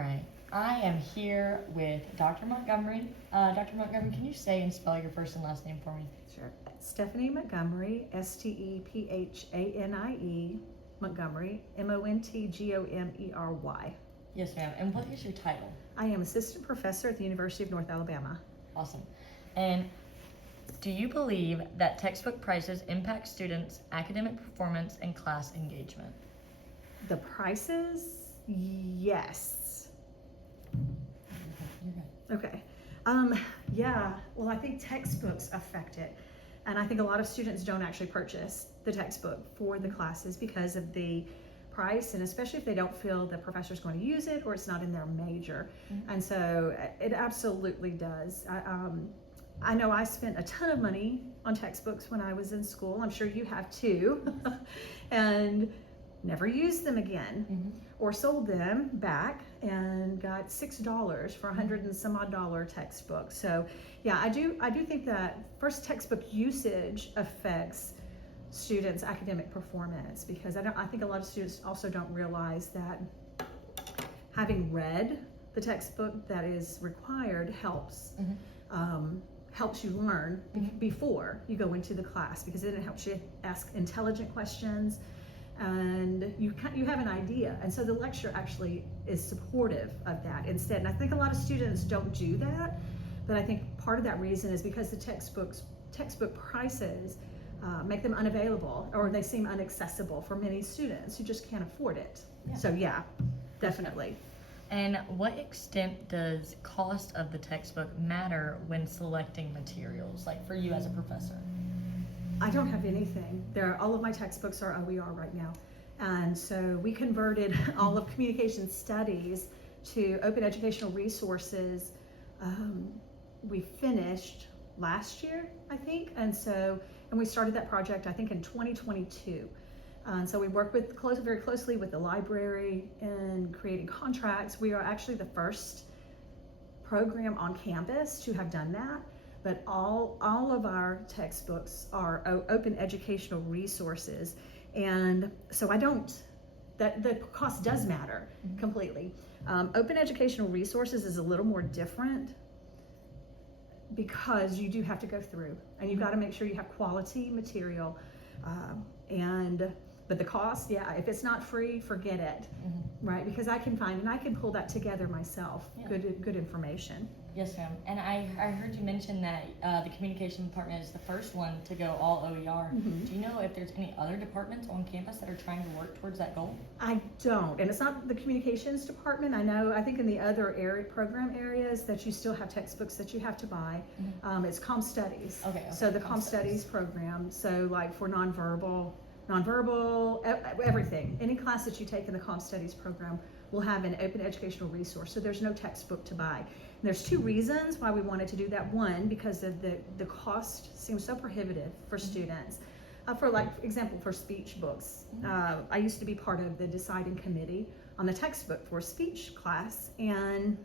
Right. I am here with Dr. Montgomery. Dr. Montgomery, can you say and spell your first and last name for me? Sure. Stephanie Montgomery, Stephanie, Montgomery, Montgomery. Yes, ma'am. And what is your title? I am assistant professor at the University of North Alabama. Awesome. And do you believe that textbook prices impact students' academic performance and class engagement? The prices, yes. You're good. Okay. Yeah, well, I think textbooks affect it. And I think a lot of students don't actually purchase the textbook for the classes because of the price, and especially if they don't feel the professor's going to use it or it's not in their major. Mm-hmm. And so it absolutely does. I know I spent a ton of money on textbooks when I was in school. I'm sure you have too. And never used them again, or sold them back and got $6 for $100 and some odd textbook. So yeah, I do think that first, textbook usage affects students' academic performance, because I think a lot of students also don't realize that having read the textbook that is required helps. Helps you learn before you go into the class, because then it helps you ask intelligent questions, and you have an idea. And so the lecture actually is supportive of that instead. And I think a lot of students don't do that, but I think part of that reason is because the textbook prices make them unavailable, or they seem inaccessible for many students who just can't afford it. Yeah. So yeah, definitely. And what extent does cost of the textbook matter when selecting materials, like for you as a professor? I don't have anything. All of my textbooks are OER right now. And so we converted all of communication studies to open educational resources. We finished last year, I think. And we started that project, I think, in 2022. And so we work very closely with the library in creating contracts. We are actually the first program on campus to have done that. But all of our textbooks are open educational resources. And so the cost does matter completely. Open educational resources is a little more different, because you do have to go through, and you've got to make sure you have quality material. But the cost, yeah, if it's not free, forget it, right? Because I can pull that together myself, good information. Yes, ma'am. And I heard you mention that the communication department is the first one to go all OER. Do you know if there's any other departments on campus that are trying to work towards that goal? I don't, and it's not the communications department. I think in the other program areas that you still have textbooks that you have to buy. It's Comm Studies. Okay. So the Comm Studies program, so like for nonverbal, everything, any class that you take in the Comm Studies program will have an open educational resource. So there's no textbook to buy. And there's two reasons why we wanted to do that. One, because of the cost seems so prohibitive for students. For example, for speech books. I used to be part of the deciding committee on the textbook for speech class, and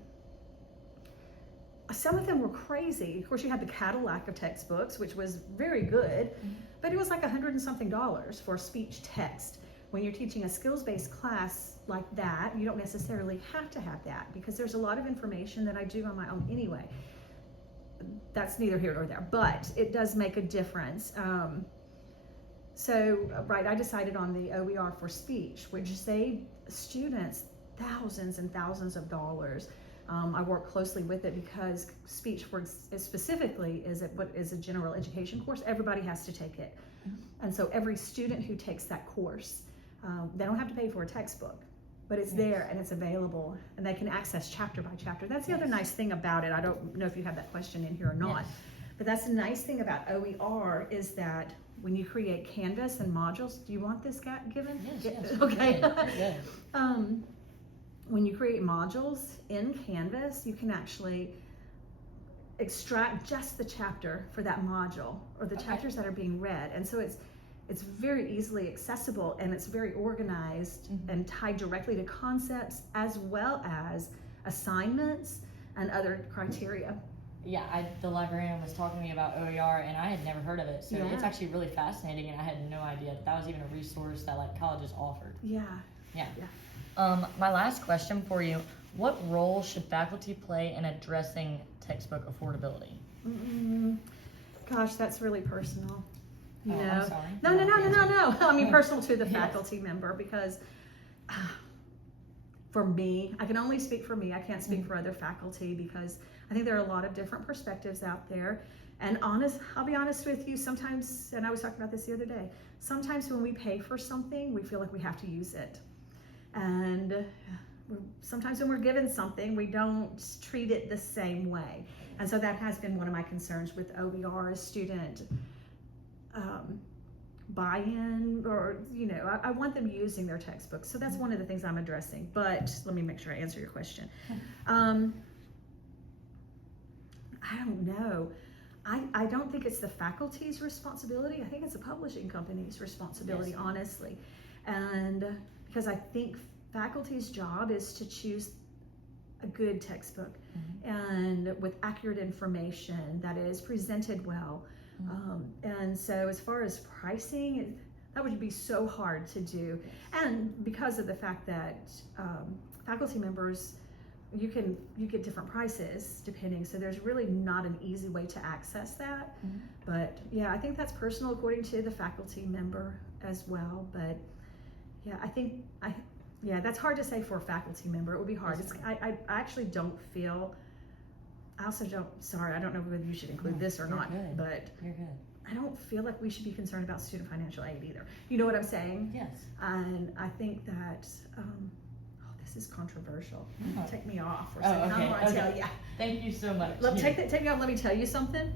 some of them were crazy. Of course, you had the Cadillac of textbooks, which was very good, but it was like $100 and something for a speech text. When you're teaching a skills-based class like that, you don't necessarily have to have that, because there's a lot of information that I do on my own anyway. That's neither here nor there, but it does make a difference. I decided on the OER for speech, which saved students thousands and thousands of dollars. I work closely with it because speech specifically is a general education course. Everybody has to take it. And so every student who takes that course, they don't have to pay for a textbook, but it's there and it's available, and they can access chapter by chapter. That's the other nice thing about it. I don't know if you have that question in here or not, but that's the nice thing about OER is that when you create Canvas and modules, do you want this given? Yes. Okay. Yeah. When you create modules in Canvas, you can actually extract just the chapter for that module, or the chapters that are being read. And so it's very easily accessible, and it's very organized and tied directly to concepts as well as assignments and other criteria. Yeah, the librarian was talking to me about OER, and I had never heard of it. So it's actually really fascinating, and I had no idea that was even a resource that colleges offered. Yeah. My last question for you: What role should faculty play in addressing textbook affordability? Gosh, that's really personal. You Oh, know? I'm sorry. No. I mean, personal to the Yes. faculty member, because for me, I can only speak for me. I can't speak for other faculty, because I think there are a lot of different perspectives out there. And I'll be honest with you, sometimes, and I was talking about this the other day, sometimes when we pay for something, we feel like we have to use it. And sometimes when we're given something, we don't treat it the same way. And so that has been one of my concerns with OER, is student buy-in, or, you know, I want them using their textbooks. So that's one of the things I'm addressing. But let me make sure I answer your question. I don't know. I don't think it's the faculty's responsibility. I think it's the publishing company's responsibility, Yes. honestly. And because I think faculty's job is to choose a good textbook and with accurate information that is presented well. And so as far as pricing, that would be so hard to do. And because of the fact that faculty members, you get different prices depending, so there's really not an easy way to access that. But yeah, I think that's personal according to the faculty member as well. But yeah, that's hard to say for a faculty member. It would be hard. Yes, I actually don't feel, I don't know whether you should include No, this or you're not, good. but You're good. I don't feel like we should be concerned about student financial aid either. You know what I'm saying? Yes. And I think that, this is controversial. Oh. Take me off or Oh, something. okay, I'm going to okay. tell you. Thank you so much. Take me off. Let me tell you something.